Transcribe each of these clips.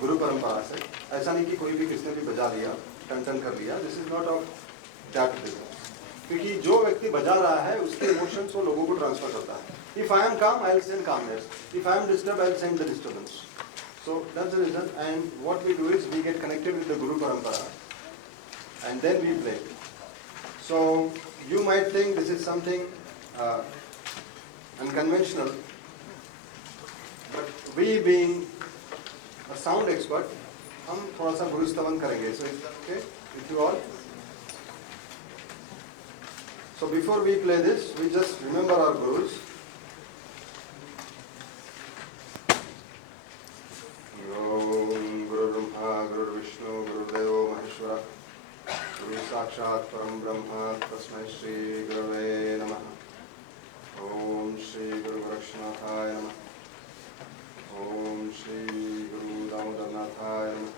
गुरु परंपरा से। ऐसा नहीं कि कोई भी किसने भी बजा लिया, टन टन कर लिया, this is not of that business. क्योंकि जो व्यक्ति बजा रहा है उसके इमोशंस वो लोगों को ट्रांसफर करता है। इफ आई एम काम, I will send calmness, if I am disturb, I will send the disturbance. So that's the reason, and what we do is we get connected with the Guru Parampara and then we play. So you might think this is something unconventional, but we being a sound expert, हम थोड़ा सा गुरु स्तवन करेंगे. So is that okay with you all? So before we play this, we just remember our gurus. साक्षात् परम ब्रह्म तस्मै श्री गुरवे नमः। ओम श्री गुरु गोरक्षनाथाय नमः। ओम श्री गुरु दामोदरनाथाय नमः।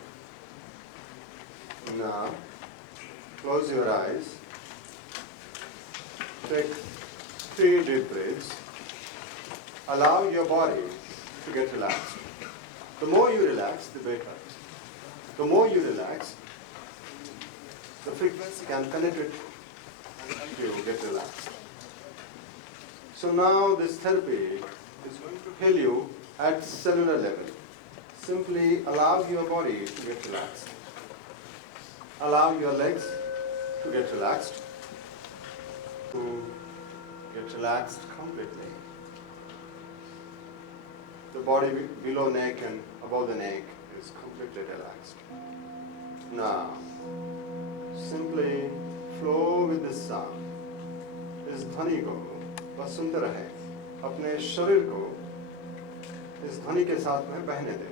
Now, close your eyes. Take 3 deep breaths. Allow your body to get relaxed. The more you relax, the better. The more you relax, the frequency can penetrate and help you get relaxed. So now this therapy is going to heal you at cellular level. Simply allow your body to get relaxed. Allow your legs to get relaxed. To get relaxed completely. The body below neck and above the neck is completely relaxed. Now, simply flow with this sound. इस ध्वनि को बस सुनते रहे, अपने शरीर को इस ध्वनि के साथ में बहने दें।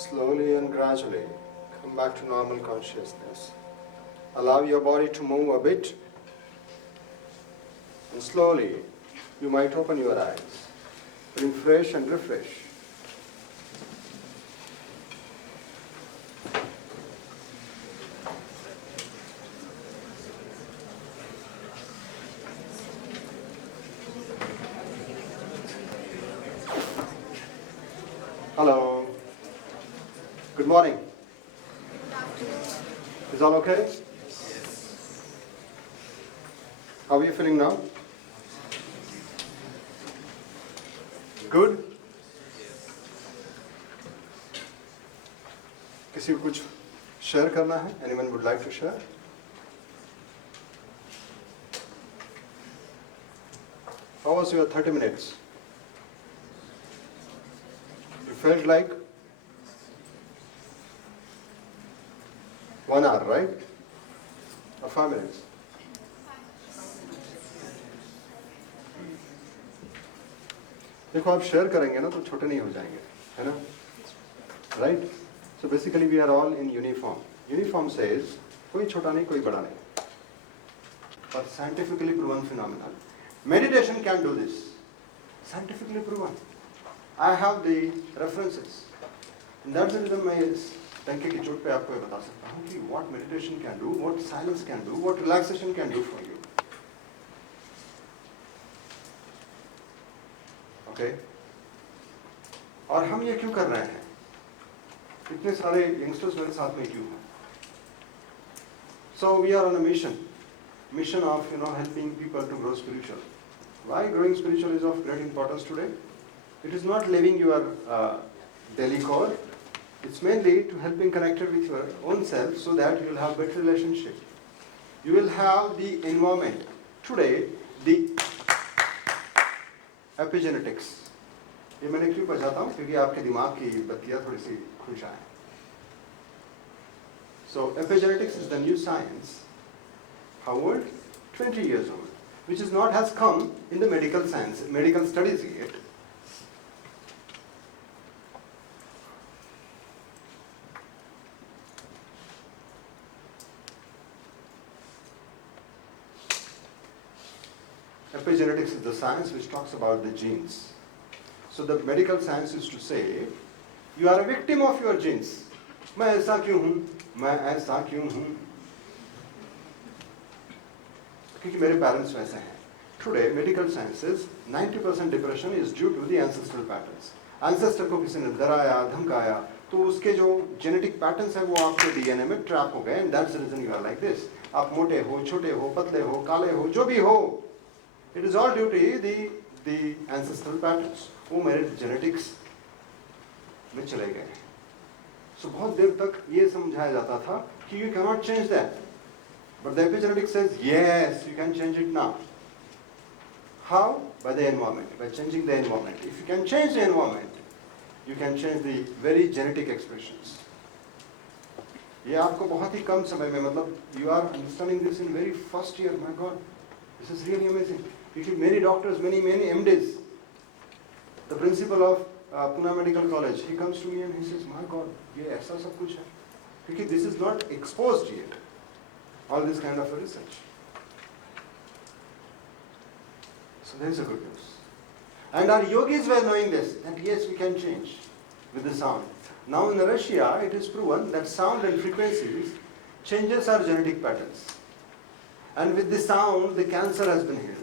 Slowly and gradually come back to normal consciousness. Allow your body to move a bit, and slowly you might open your eyes, feeling fresh and refreshed. Hello. Good morning. Is all okay? How are you feeling now? Good? किसी को कुछ share करना है? Anyone would like to share? How was your 30 minutes? You felt like 1 hour, right? Or 5 minutes? देखो आप share करेंगे ना तो छोटे नहीं हो जाएंगे, है ना? Right? So basically we are all in uniform. Uniform says कोई छोटा नहीं कोई बड़ा नहीं. But scientifically proven phenomenon. Meditation can do this. Scientifically proven. I have the references. And that's the reason मैं इस टंके की चोट पे आपको ये बता सकता हूँ कि what meditation can do, what silence can do, what relaxation can do for you. Okay? और हम ये क्यों कर रहे हैं? इतने सारे यंगस्टर्स मेरे साथ में क्यों हैं? So we are on a mission of helping people to grow spiritual. Why growing spiritual is of great importance today? It is not living your daily core. It's mainly to helping connected with your own self so that you will have better relationship. You will have the environment. Today, the epigenetics. ये मैंने क्यों बताता हूँ? क्योंकि आपके दिमाग की बत्तियाँ थोड़ी सी खुल जाएं. So epigenetics is the new science. How old? 20 years old. Which is not has come in the medical science, medical studies yet. Epigenetics is the science which talks about the genes. So the medical science is to say, you are a victim of your genes. मैं ऐसा क्यों हूँ? मैं ऐसा क्यों हूँ? क्योंकि मेरे parents वैसे हैं. Today, medical sciences, 90% depression is due to the ancestral patterns. Ancestor को किसी ने डराया, धमकाया, तो उसके जो genetic patterns हैं वो आपके DNA में trap हो गए, and that's the reason you are like this. आप मोटे हो, छोटे हो, पतले हो, काले हो, जो भी हो, it is all due to the ancestral patterns. वो मेरे genetics में चले गए. So बहुत देर तक ये समझाया जाता था कि you cannot change that. But the epigenetics says, yes, you can change it now. How? By the environment, by changing the environment. If you can change the environment, you can change the very genetic expressions. ये आपको बहुत ही कम समय में, मतलब you are understanding this in very first year. My God, this is really amazing. Because many doctors, many MDs, the principal of Pune Medical College, he comes to me and he says, my God, ये ऐसा सब कुछ है. Because this is not exposed yet. All this kind of research. So there is a good news. And our yogis were knowing this, that yes, we can change with the sound. Now in Russia, it is proven that sound and frequencies changes our genetic patterns. And with the sound, the cancer has been healed.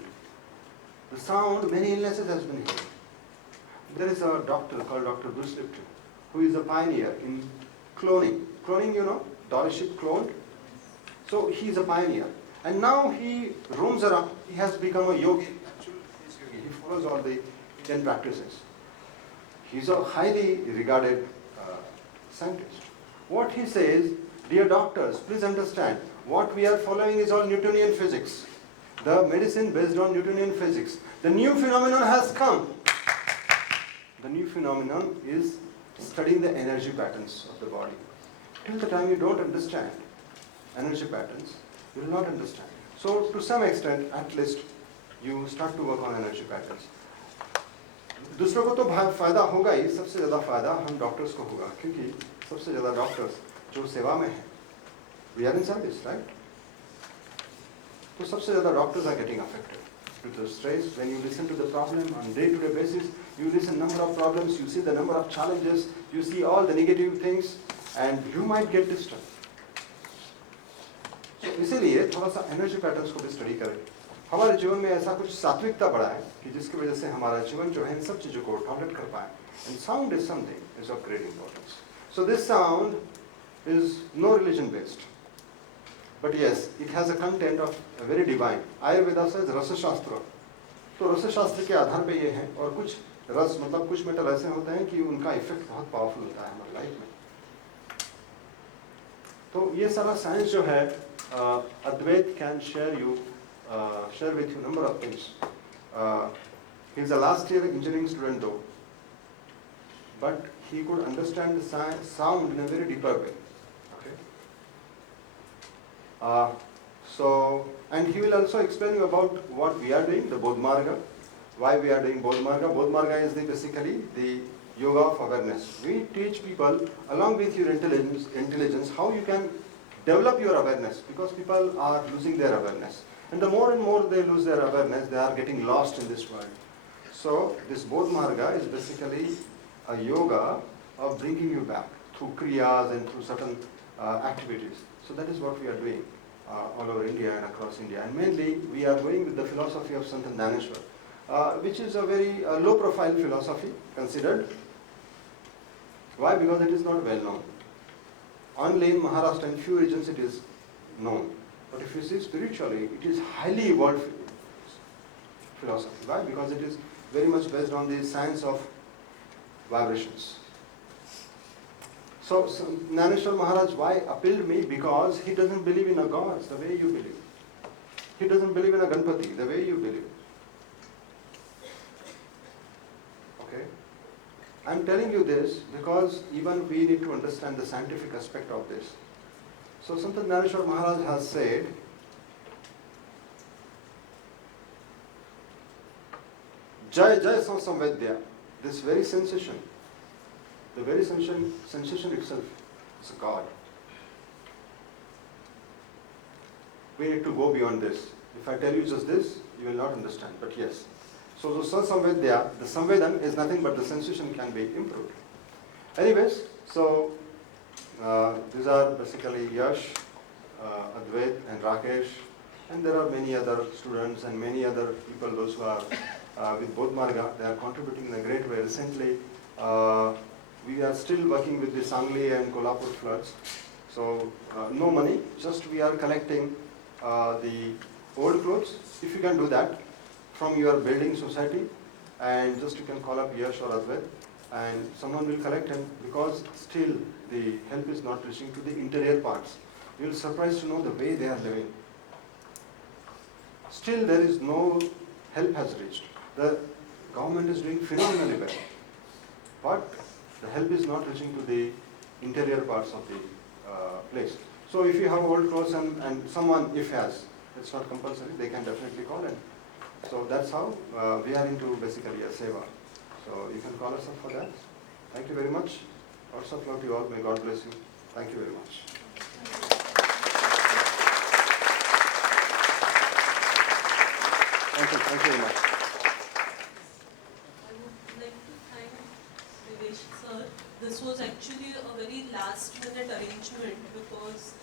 The sound, many illnesses has been healed. There is a doctor called Dr. Bruce Lipton, who is a pioneer in cloning. Cloning, Dolly ship cloned. So he is a pioneer. And now he roams around. He has become a yogi. Actually, he's a yogi. He follows all the 10 practices. He's a highly regarded scientist. What he says, dear doctors, please understand, what we are following is all Newtonian physics. The medicine based on Newtonian physics. The new phenomenon has come. The new phenomenon is studying the energy patterns of the body. Till the time you don't understand energy patterns, you will not understand. So to some extent, at least, you start to work on energy patterns. दूसरों को तो फायदा होगा ही, सबसे ज़्यादा फायदा हम doctors को होगा, क्योंकि सबसे ज़्यादा डॉक्टर्स जो सेवा में हैं, we are in service, right? तो सबसे ज़्यादा doctors are getting affected due to stress. When you listen to the problem on day-to-day basis, you listen number of problems, you see the number of challenges, you see all the negative things, and you might get disturbed. So इसीलिए थोड़ा सा energy patterns को भी study करें. हमारे जीवन में ऐसा कुछ सात्विकता बढ़ा है कि जिसकी वजह से हमारा जीवन जो है इन सब चीज़ों को टॉलरेट कर पाए. And sound is something is of great importance. So this sound is no religion based. But yes, it has a content of very divine. Ayurveda says रस शास्त्र. तो रस शास्त्र के आधार पे ये है, और कुछ रस मतलब कुछ मेटल ऐसे होते हैं कि उनका इफेक्ट बहुत पावरफुल होता है हमारी लाइफ में. तो ये सारा साइंस जो है, अद्वैत can share with you number of things. He is a last year engineering student though, but he could understand the sound in a very deeper way. And he will also explain you about what we are doing, the Bodh Marga, why we are doing Bodh Marga. Bodh Marga is basically the yoga of awareness. We teach people, along with your intelligence, how you can develop your awareness, because people are losing their awareness. And the more and more they lose their awareness, they are getting lost in this world. So this Bodh Marga is basically a yoga of bringing you back through kriyas and through certain activities. So that is what we are doing all over India and across India. And mainly we are going with the philosophy of Sant Dhaneshwar, which is a very low profile philosophy considered. Why? Because it is not well known. Only in Maharashtra and few regions it is known. But if you see spiritually, it is highly evolved philosophy. Why? Because it is very much based on the science of vibrations. So Dhaneshwar Maharaj, why appealed me? Because he doesn't believe in a God the way you believe. He doesn't believe in a Ganpati the way you believe. Okay? I'm telling you this because even we need to understand the scientific aspect of this. So Sant Dhaneshwar Maharaj has said, Jai Jai Samvedya, this very sensation, the very sensation itself is a God. We need to go beyond this. If I tell you just this, you will not understand, but yes. So the Samvedya, the Samvedan is nothing but the sensation can be improved. Anyways, so these are basically Yash, Advait and Rakesh, and there are many other students and many other people, those who are with Bodh Marga. They are contributing in a great way. Recently, we are still working with the Sangli and Kolhapur floods. So no money, just we are collecting the old clothes. If you can do that from your building society, and just you can call up Yash or Advait, and someone will collect, and because still the help is not reaching to the interior parts, you will be surprised to know the way they are living. Still there is no help has reached. The government is doing phenomenally well, but the help is not reaching to the interior parts of the place. So if you have old clothes and someone, if has, it's not compulsory, they can definitely call in. So that's how we are into basically a seva. So you can call us up for that. Thank you very much. Lots of love to you all. May God bless you. Thank you very much. Thank you very much. I would like to thank Devesh sir. This was actually a very last minute arrangement because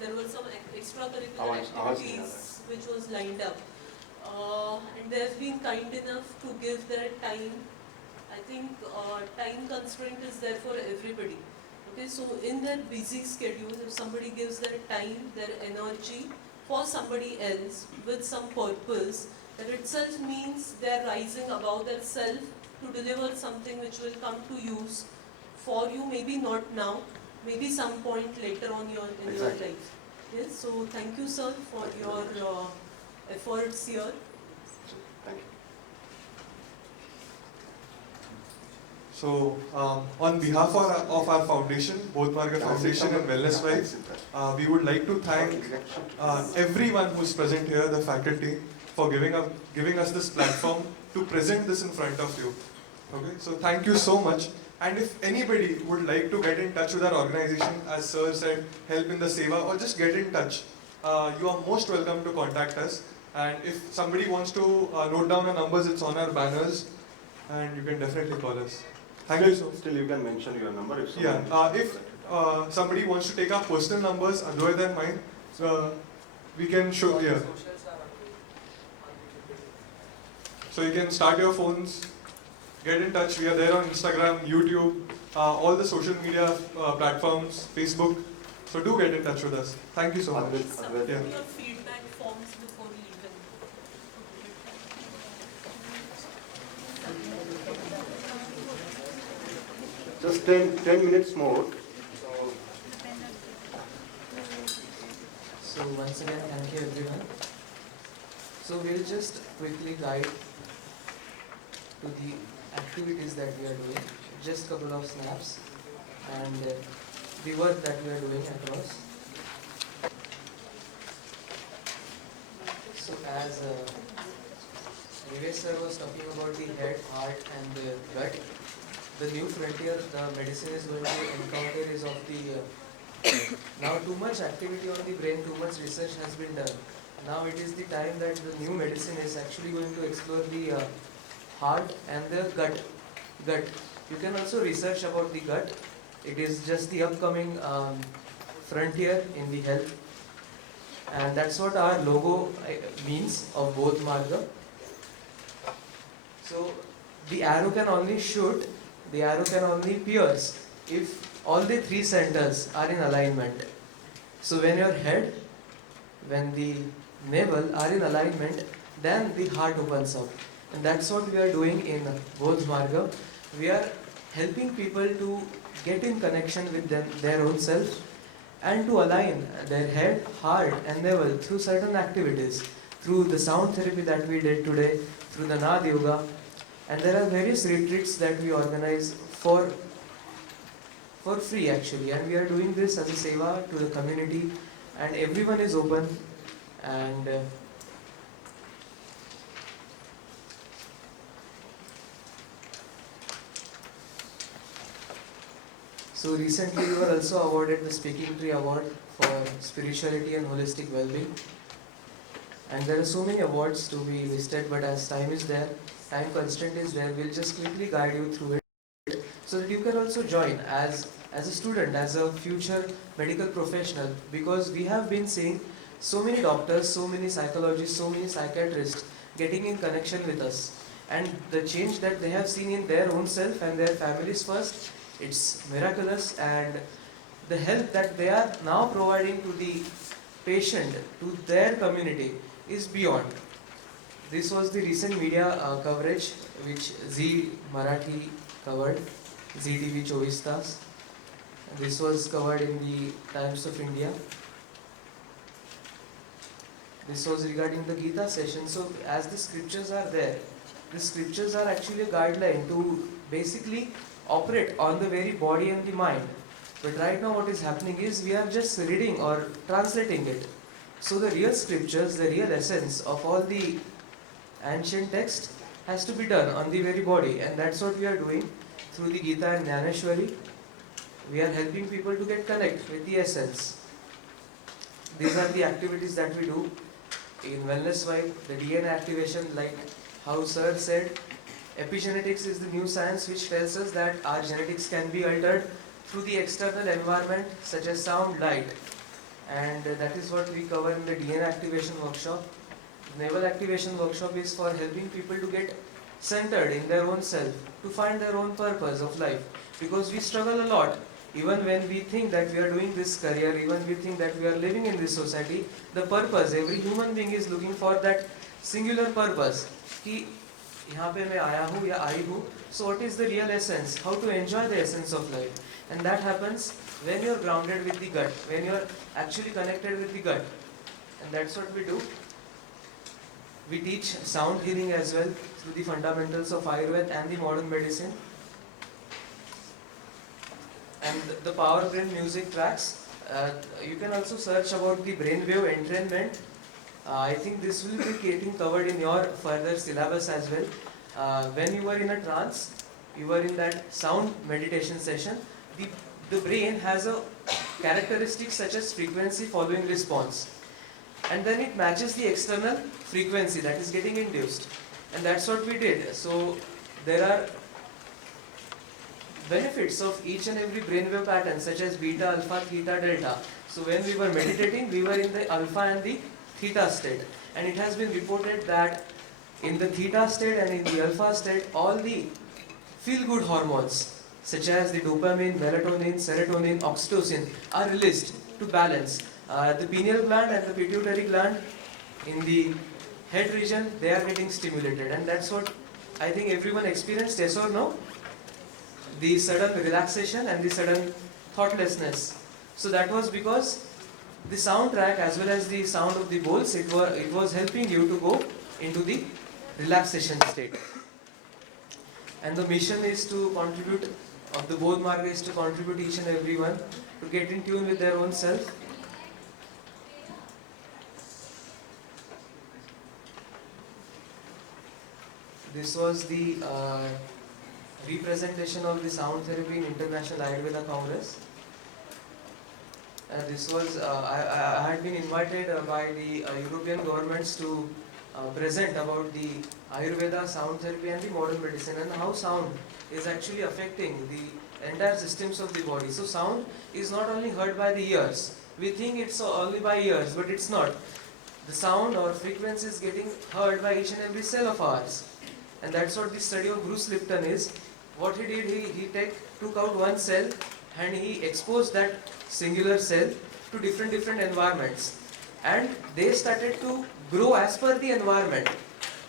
there were some extracurricular activities which was lined up. And they have been kind enough to give their time. I think time constraint is there for everybody. Okay, so in their busy schedule, if somebody gives their time, their energy for somebody else with some purpose, that itself means they are rising above their self to deliver something which will come to use for you, maybe not now, maybe some point later on in your life. Yes, so thank you sir for your efforts here. Thank you. So, on behalf of our foundation, Bodh Marga Foundation and Wellness Vibes, we would like to thank everyone who is present here, the faculty, for giving us this platform to present this in front of you. Okay, so thank you so much. And if anybody would like to get in touch with our organization, as Sir said, help in the seva, or just get in touch, you are most welcome to contact us. And if somebody wants to note down our numbers, it's on our banners, and you can definitely call us. Thank you so much. Still, you can mention your number if Yeah, someone if somebody wants to take our personal numbers other than mine, we can show here. So you can start your phones, get in touch. We are there on Instagram, YouTube, all the social media platforms, Facebook. So do get in touch with us. Thank you so much. Submit Yeah. your feedback forms before leaving. Just 10 minutes more. So once again, thank you everyone. So we'll just quickly guide to the activities that we are doing. Just couple of snaps and the work that we are doing across. So as Nivesh sir was talking about the head, heart and the gut, the new frontier the medicine is going to encounter is of the now too much activity on the brain, too much research has been done. Now it is the time that the new medicine is actually going to explore the heart and the gut. You can also research about the gut. It is just the upcoming frontier in the health. And that's what our logo means of both Marga. So the arrow can only shoot, the arrow can only pierce if all the three centers are in alignment. So when your head, when the navel are in alignment, then the heart opens up. And that's what we are doing in both Marga. We are helping people to get in connection with their own self and to align their head, heart and navel through certain activities, through the sound therapy that we did today, through the Nad Yoga. And there are various retreats that we organize for free actually, and we are doing this as a seva to the community, and everyone is open. And so recently we were also awarded the Speaking Tree Award for spirituality and holistic well-being, and there are so many awards to be listed, but as time constraint is there, we'll just quickly guide you through it so that you can also join as a student, as a future medical professional, because we have been seeing so many doctors, so many psychologists, so many psychiatrists getting in connection with us, and the change that they have seen in their own self and their families first, it's miraculous, and the help that they are now providing to the patient, to their community, is beyond. This was the recent media coverage which Zee Marathi covered, Zee TV 24 Tas. This was covered in the Times of India. This was regarding the Gita session. So as the scriptures are there, the scriptures are actually a guideline to basically operate on the very body and the mind. But right now what is happening is we are just reading or translating it. So the real scriptures, the real essence of all the ancient text has to be done on the very body, and that's what we are doing through the Gita and Jnaneshwari. We are helping people to get connect with the essence. These are the activities that we do in Wellness Vibe, the DNA activation, like how Sir said, epigenetics is the new science which tells us that our genetics can be altered through the external environment such as sound, light, and that is what we cover in the DNA activation workshop. Naval activation workshop is for helping people to get centered in their own self, to find their own purpose of life, because we struggle a lot. Even when we think that we are doing this career, even we think that we are living in this society, the purpose, every human being is looking for that singular purpose. कि यहाँ पे मैं आया हूँ या आई हूँ. So what is the real essence? How to enjoy the essence of life? And that happens when you are grounded with the gut, when you are actually connected with the gut. And that's what we do. We teach sound healing as well through the fundamentals of Ayurveda and the modern medicine. And the power brain music tracks, you can also search about the brainwave entrainment. I think this will be getting covered in your further syllabus as well. When you are in a trance, we were in that sound meditation session, the brain has a characteristic such as frequency following response. And then it matches the external frequency that is getting induced. And that's what we did. So there are benefits of each and every brainwave pattern such as beta, alpha, theta, delta. So when we were meditating, we were in the alpha and the theta state. And it has been reported that in the theta state and in the alpha state, all the feel-good hormones such as the dopamine, melatonin, serotonin, oxytocin are released to balance. The pineal gland and the pituitary gland in the head region, they are getting stimulated, and that's what I think everyone experienced, yes or no? The sudden relaxation and the sudden thoughtlessness. So that was because the soundtrack as well as the sound of the bowls, it was helping you to go into the relaxation state. And the mission is to contribute, of the Bodh Marga is to contribute each and everyone to get in tune with their own self. This was the representation of the sound therapy in International Ayurveda Congress. This was, I had been invited by the European governments to present about the Ayurveda, sound therapy and the modern medicine, and how sound is actually affecting the entire systems of the body. So sound is not only heard by the ears. We think it's only by ears, but it's not. The sound or frequency is getting heard by each and every cell of ours. And that's what the study of Bruce Lipton is. What he did, he took out one cell and he exposed that singular cell to different environments. And they started to grow as per the environment.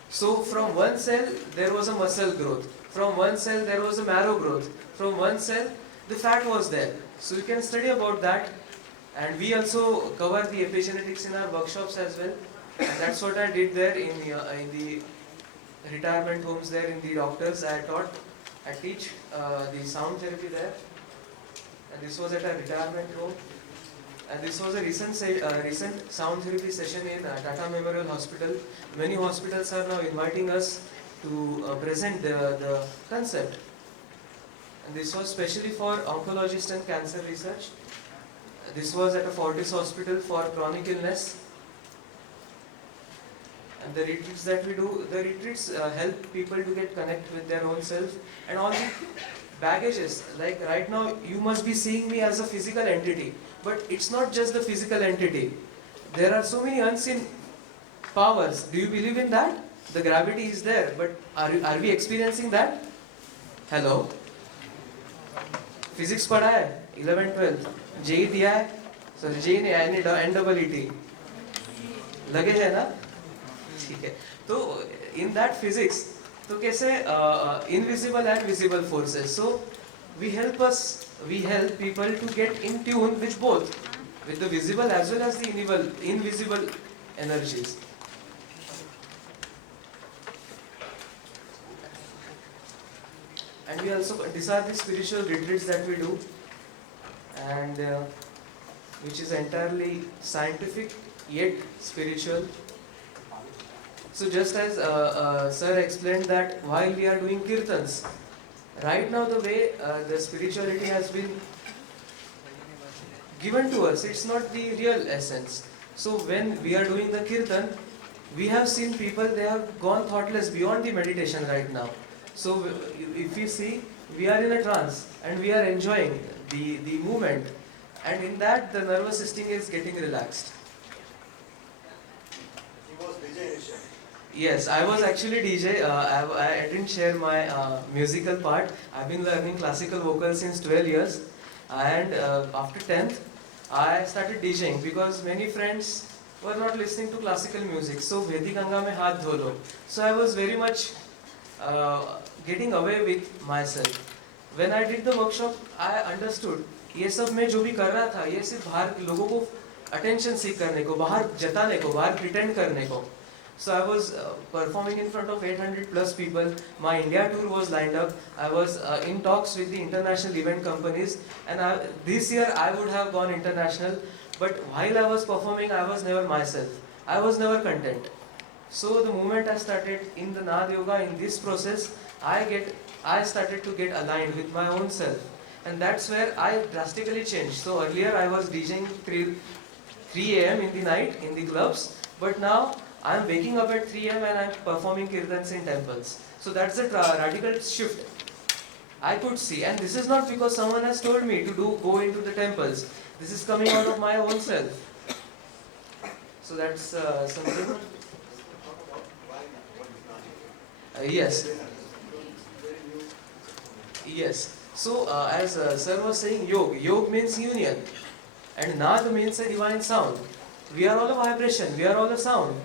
So from one cell, there was a muscle growth. From one cell, there was a marrow growth. From one cell, the fat was there. So you can study about that. And we also cover the epigenetics in our workshops as well. And that's what I did there in the retirement homes there, in the doctors. I teach the sound therapy there. And this was at a retirement home. And this was a recent sound therapy session in Tata Memorial Hospital. Many hospitals are now inviting us to present the concept. And this was specially for oncologists and cancer research. This was at a Fortis hospital for chronic illness. And the retreats that we do, the retreats help people to get connect with their own self. And all the baggages, like right now you must be seeing me as a physical entity. But it's not just the physical entity. There are so many unseen powers. Do you believe in that? The gravity is there, but are we experiencing that? Hello? Physics पढ़ा है 11 12 JEE दिया है sorry JEE नहीं NEET लगे है ना ठीक है तो in that physics तो कैसे invisible and visible forces, so we help people to get in tune with both, with the visible as well as the invisible energies. And we also, these are the spiritual retreats that we do, and which is entirely scientific yet spiritual. So just as sir explained that while we are doing kirtans, right now the way the spirituality has been given to us, it's not the real essence. So when we are doing the kirtan, we have seen people, they have gone thoughtless beyond the meditation right now. So if you see, we are in a trance and we are enjoying the movement, and in that the nervous system is getting relaxed. He was DJ initially. Yes, I was actually DJ. I didn't share my musical part. I've been learning classical vocals since 12 years. And after 10th, I started DJing because many friends were not listening to classical music. So, Vedi Ganga mein haath dho lo. So, I was very much getting away with myself. When I did the workshop, I understood ये सब मैं जो भी कर रहा था, ये सिर्फ बाहर लोगों को attention seek करने को, बाहर जताने को, बाहर pretend करने को. So I was performing in front of 800 plus people. My India tour was lined up. I was in talks with the international event companies, and this year I would have gone international. But while I was performing, I was never myself. I was never content. So the moment I started in the Nad Yoga, in this process, I get I started to get aligned with my own self. And that's where I drastically changed. So earlier I was DJing 3 a.m. in the night in the clubs, but now I'm waking up at 3 a.m. and I'm performing kirtans in temples. So that's a radical shift I could see. And this is not because someone has told me to go into the temples. This is coming out of my own self. So that's something. Yes. Yes. So as sir was saying, Yog means union, and Nad means a divine sound. We are all a vibration. We are all a sound.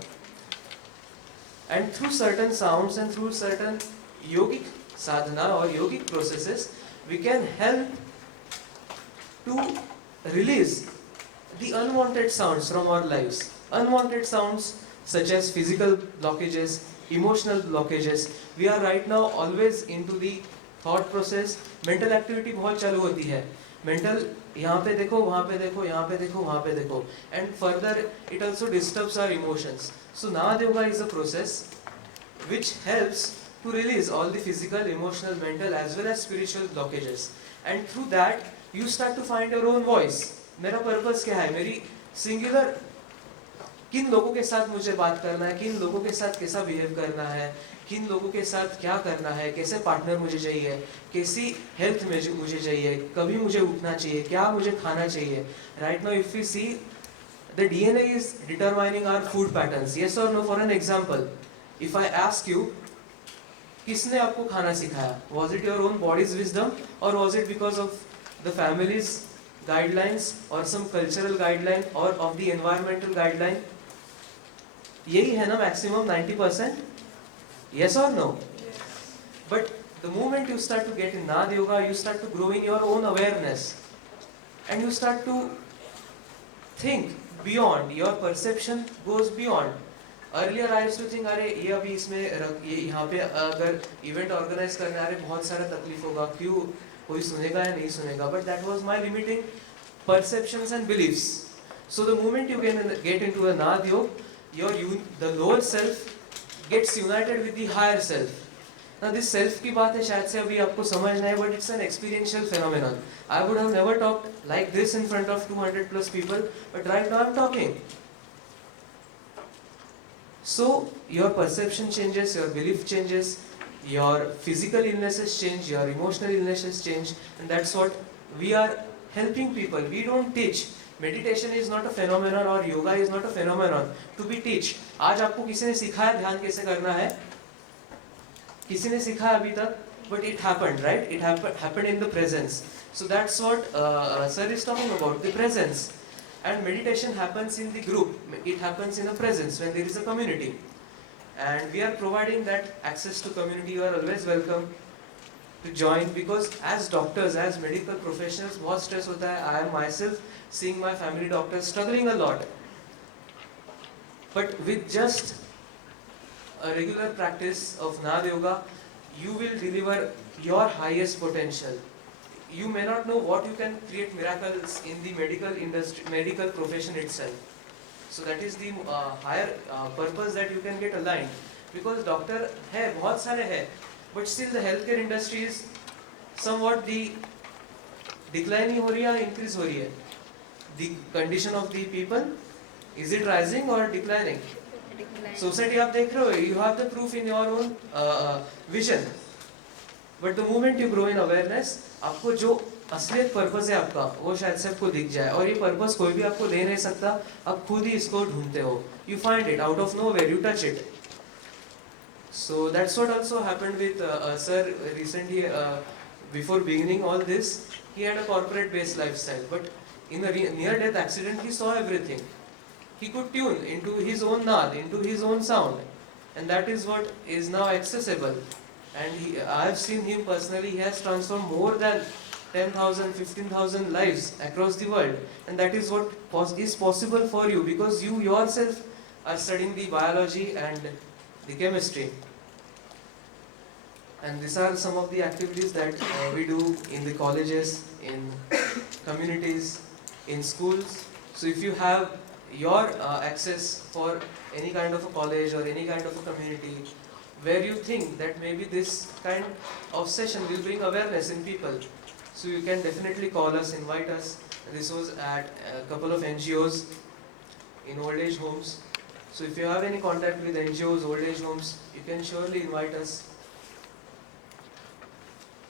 And through certain sounds and through certain yogic sadhana or yogic processes, we can help to release the unwanted sounds from our lives. Unwanted sounds such as physical blockages, emotional blockages. We are right now always into the thought process. Mental activity बहुत चालू होती है. Mental यहाँ पे देखो, वहाँ पे देखो, यहाँ पे देखो, वहाँ पे देखो. And further, it also disturbs our emotions. So Nad Yoga is a process which helps to release all the physical, emotional, mental as well as spiritual blockages. And through that, you start to find your own voice. मेरा purpose क्या है? मेरी singular किन लोगों के साथ मुझे बात करना है, किन लोगों के साथ कैसा बिहेव करना है, किन लोगों के साथ क्या करना है, कैसे पार्टनर मुझे चाहिए, कैसी हेल्थ मुझे चाहिए, कभी मुझे उठना चाहिए, क्या मुझे खाना चाहिए. Right now if we see, the DNA is determining our food patterns. Yes or no? For an example, if I ask you, किसने आपको खाना सिखाया? Was it your own body's wisdom or was it because of the family's guidelines or some cultural guideline or of the environmental guideline? यही है ना maximum 90%? Yes or no? But the moment you start to get in Nad Yoga, you start to grow in your own awareness. And you start to think beyond. Your perception goes beyond. Earlier I used to think, अरे ये अभी इसमें ये यहाँ पे अगर event organize करना है, अरे बहुत सारा तकलीफ होगा, क्यों कोई सुनेगा या नहीं सुनेगा. But that was my limiting perceptions and beliefs. So the moment you get into a Nad Yoga, the lower self gets united with the higher self. Now this self की बात है शायद से अभी आपको समझना है, but it's an experiential phenomenon. I would have never talked like this in front of 200 plus people, but right now I'm talking. So your perception changes, your belief changes, your physical illnesses change, your emotional illnesses change, and that's what we are helping people. We don't teach. Meditation is not a phenomenon or yoga is not a phenomenon to be teach. आज आपको किसी ने सिखाया ध्यान कैसे करना है? किसी ने सिखाया अभी तक? But it happened, right? It happened in the presence. So that's what sir is talking about, the presence. And meditation happens in the group. It happens in a presence when there is a community. And we are providing that access to community. You are always welcome to join, because as doctors, as medical professionals, बहुत stress होता है. I am myself seeing my family doctors struggling a lot. But with just a regular practice of Nad Yoga, you will deliver your highest potential. You may not know what you can create miracles in the medical industry, medical profession itself. So that is the higher purpose that you can get aligned. Because doctor है, बहुत सारे हैं, but still the healthcare industry is somewhat the decline हो रही है, increase हो रही है. The condition of the people, is it rising or declining? Society आप देख रहे हो, you have the proof in your own vision. But the moment you grow in awareness, आपको जो असलियत पर्पस है आपका, वो शायद से आपको दिख जाए. और ये पर्पस कोई भी आपको दे नहीं सकता, आप खुद ही इसको ढूंढते हो. You find it out of nowhere, you touch it. So that's what also happened with sir recently. Before beginning all this, he had a corporate-based lifestyle. But in a near-death accident, he saw everything. He could tune into his own nad, into his own sound, and that is what is now accessible. And I have seen him personally. He has transformed more than 10,000, 15,000 lives across the world, and that is what is possible for you, because you yourself are studying the biology and the chemistry. And these are some of the activities that we do in the colleges, in communities, in schools. So if you have your access for any kind of a college or any kind of a community, where you think that maybe this kind of session will bring awareness in people. So you can definitely call us, invite us. This was at a couple of NGOs in old age homes. So if you have any contact with NGOs, old age homes, you can surely invite us.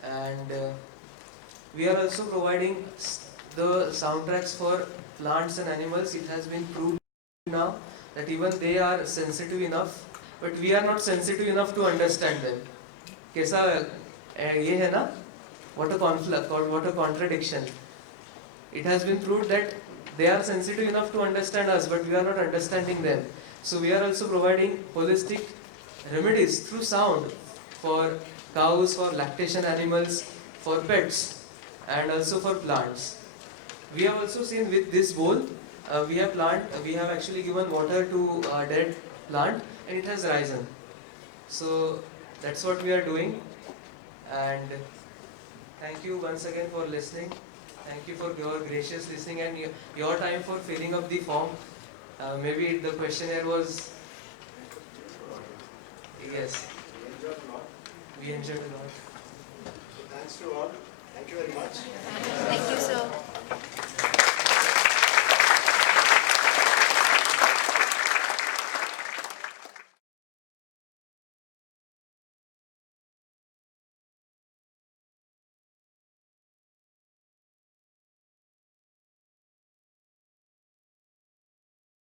And we are also providing the soundtracks for plants and animals. It has been proved now that even they are sensitive enough, but we are not sensitive enough to understand them. कैसा ये है ना? What a conflict or what a contradiction. It has been proved that they are sensitive enough to understand us, but we are not understanding them. So we are also providing holistic remedies through sound for cows, for lactation animals, for pets, and also for plants. We have also seen with this bowl, we have actually given water to a dead plant, and it has risen. So that's what we are doing. And thank you once again for listening. Thank you for your gracious listening and your time for filling up the form. Maybe the questionnaire was, yes, we enjoyed a lot. Thanks to all. Thank you very much. Thank you, sir.